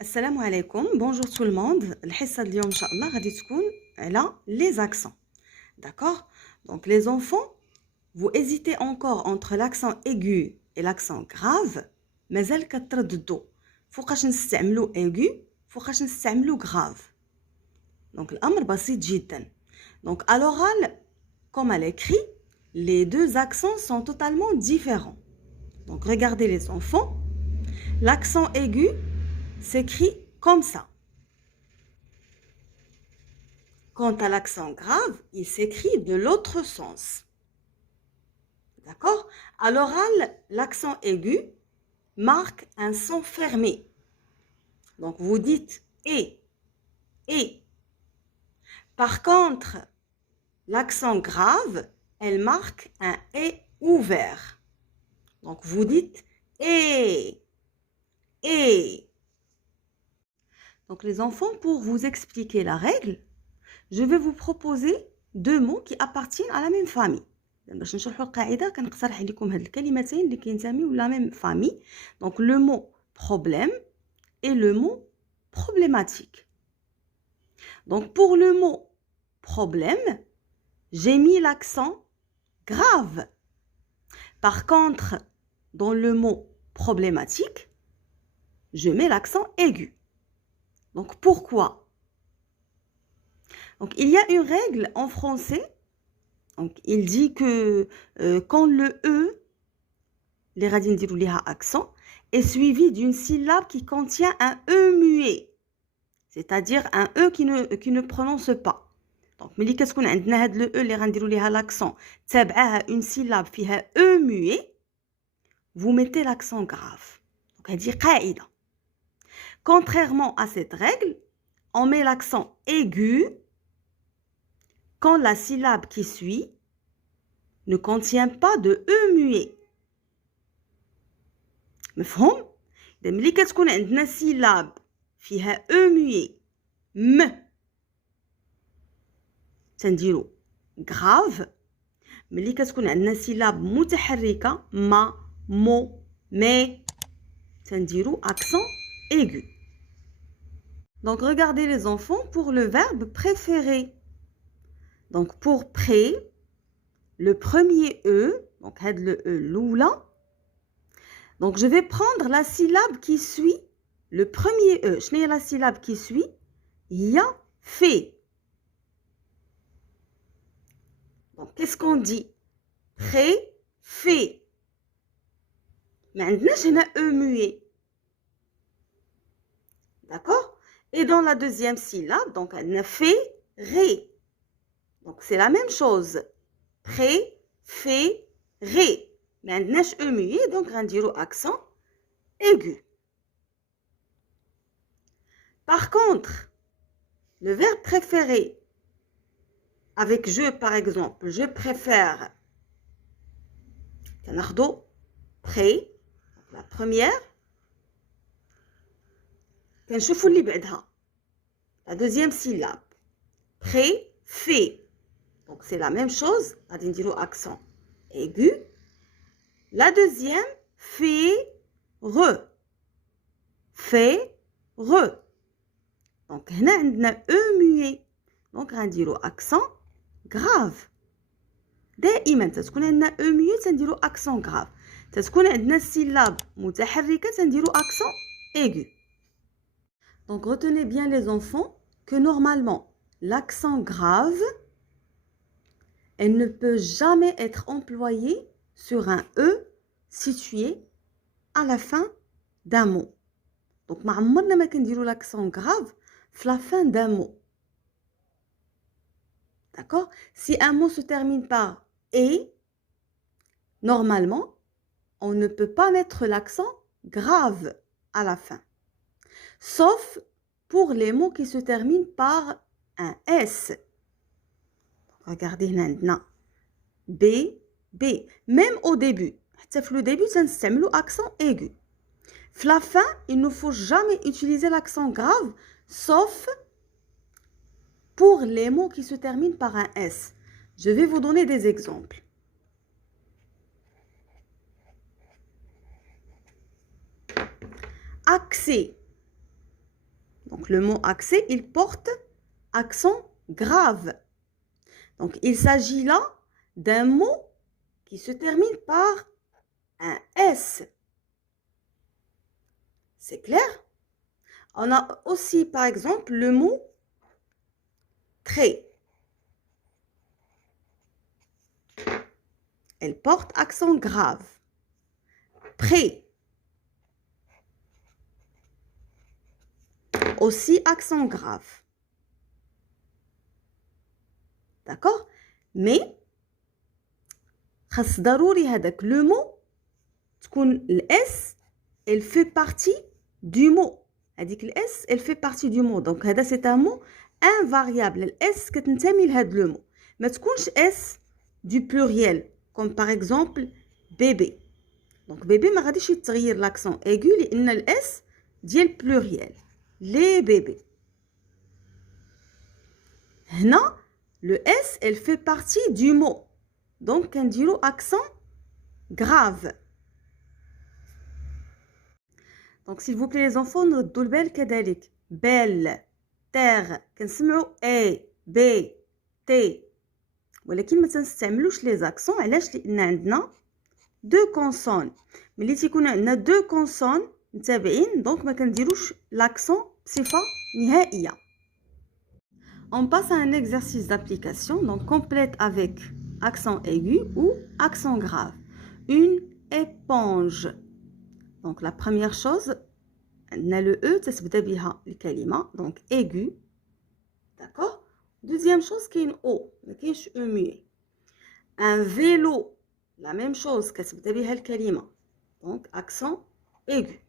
السلام عليكم. Bonjour tout le monde. الحصة اليوم إن شاء الله غادي تكون على les accents. D'accord? Donc les enfants, vous hésitez encore entre l'accent aigu et l'accent grave. مازال كترددوا فوقاش نستعملوا aigu فوقاش نستعملوا grave. Donc الأمر بسيط جدا. Donc à l'oral, comme à l'écrit, les deux accents sont totalement différents. Donc regardez les enfants. L'accent aigu s'écrit comme ça. Quant à l'accent grave, il s'écrit de l'autre sens. D'accord? À l'oral, l'accent aigu marque un son fermé. Donc vous dites et. Par contre, l'accent grave, elle marque un et ouvert. Donc vous dites et. Donc les enfants, pour vous expliquer la règle, je vais vous proposer deux mots qui appartiennent à la même famille. باش نشرحوا القاعده كنقترح لكم هاد الكلمتين اللي كينتميو لا ميم فامي. Donc le mot problème et le mot problématique. Donc pour le mot problème, j'ai mis l'accent grave. Par contre, dans le mot problématique, je mets l'accent aigu. Donc pourquoi? Donc il y a une règle en français. Donc il dit que quand le E, les radines dirou liha accent, est suivi d'une syllabe qui contient un E muet, c'est-à-dire un E qui ne prononce pas. Donc ملي كتكون عندنا هاد le E اللي غنديروا ليها l'accent تابعاها une syllabe فيها E muet, vous mettez l'accent grave. Donc هذه قاعدة. Contrairement à cette règle, on met l'accent aigu quand la syllabe qui suit ne contient pas de E muet. مفهوم؟ إذا ملي كتكون عندنا syllabe فيها E muet م تنديرو grave. ملي كتكون عندنا syllabe متحركة ما مو مي تنديرو accent aigu. Donc regardez les enfants pour le verbe préférer. Donc pour pré, le premier E, donc had le E l'oula. Donc je vais prendre la syllabe qui suit le premier E. Je n'ai la syllabe qui suit ya fait. Donc qu'est-ce qu'on dit? Pré, fait. Maintenant j'ai un E muet. D'accord? Et dans la deuxième syllabe, donc elle a fait ré. Donc c'est la même chose. Pré, fait, ré. Maintenant, je E muet, donc on dirait accent aigu. Par contre, le verbe préféré, avec je par exemple, je préfère, كناخدو pré, la première, كنشوفوا اللي بعدها, la deuxième syllabe, pré, fait. Donc c'est la même chose, غادي نديرو accent aigu. La deuxième, fait, re. Fait, re. Donc, هنا عندنا E muet. Donc, غنديرو accent grave. دائما تتكون عندنا E muet تنديرو accent grave. تتكون عندنا syllabe متحركة تنديرو accent aigu. Donc, retenez bien les enfants que normalement, l'accent grave, elle ne peut jamais être employée sur un E situé à la fin d'un mot. Donc, ما عمرنا ما كنديرو l'accent grave à la fin d'un mot. D'accord? Si un mot se termine par et, normalement, on ne peut pas mettre l'accent grave à la fin. Sauf pour les mots qui se terminent par un S. Regardez là, B, B. Même au début, le début, c'est un accent aigu. À la fin, il ne faut jamais utiliser l'accent grave, sauf pour les mots qui se terminent par un S. Je vais vous donner des exemples. Accès. Donc, le mot accès, il porte accent grave. Donc, il s'agit là d'un mot qui se termine par un S. C'est clair? On a aussi, par exemple, le mot très. Elle porte accent grave. Près. Aussi accent grave. D'accord? Mais, خاص ضروري هذاك le mot تكون ال S, elle fait partie du mot. هذيك ال S, elle fait partie du mot. Donc, هذا c'est un mot invariable. ال S كتنتمي لهذا le mot. ما تكونش S du pluriel. Comme par exemple, bébé. Donc, bébé ما غاديش يتغير l'accent aigu لأن ال S ديال pluriel. Les bébés. هنا, le S, elle fait partie du mot. Donc, كنديرو accent grave. Donc, s'il vous plaît, les enfants, نردوا البال كذلك. belle, terre, كنسمعوا A, B, T. ولكن ما تنستعملوش les accents. علاش؟ لأن عندنا deux consonnes. ملي تيكون عندنا deux consonnes متابعين, donc ما كنديروش l'accent بصفة نهائية. On passe à un exercice d'application, donc complète avec accent aigu ou accent grave. Une éponge. Donc la première chose, on a le E, تتبدا بها الكلمة, donc aigu. D'accord? Deuxième chose, كاين O, ما كاينش E muet. Un vélo, la même chose, كتبدا بها الكلمة, donc accent aigu.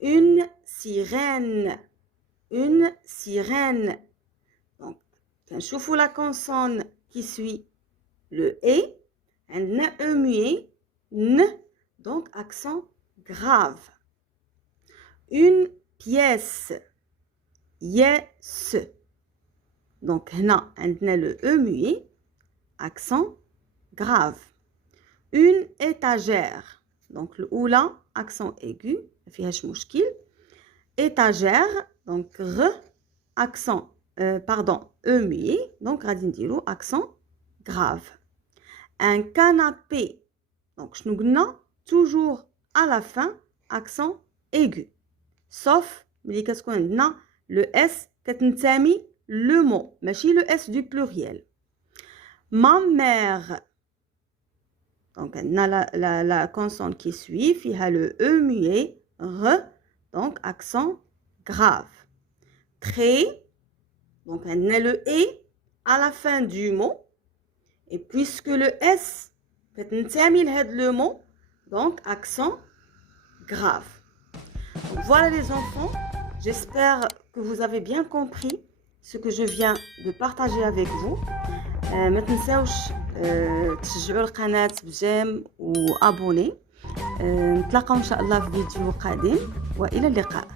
Une sirène. Une sirène. Donc, كنشوفوا la consonne qui suit le E, عندنا E muet, N, donc accent grave. Une pièce, yes. Donc, هنا عندنا le E muet, accent grave. Une étagère. Donc, le أولى, accent aigu, ما فيهاش مشكل. Étagère, donc R, accent, pardon, E muet, donc غادي نديرو accent grave. Un canapé, donc شنو قلنا toujours à la fin accent aigu, sauf ملي كتكون عندنا le S كتنتمي le mot ماشي le S du pluriel. Ma mère, donc عندنا la consonne qui suit فيها le E muet R, donc accent grave. Très, donc on a le E à la fin du mot. Et puisque le S كتنتمي لهاد le mot, donc accent grave. Donc, voilà les enfants, j'espère que vous avez bien compris ce que je viens de partager avec vous. ما تنساوش تشجعوا القناة بجيم وابوني. نتلاقاو ان شاء الله في فيديو قادم والى اللقاء.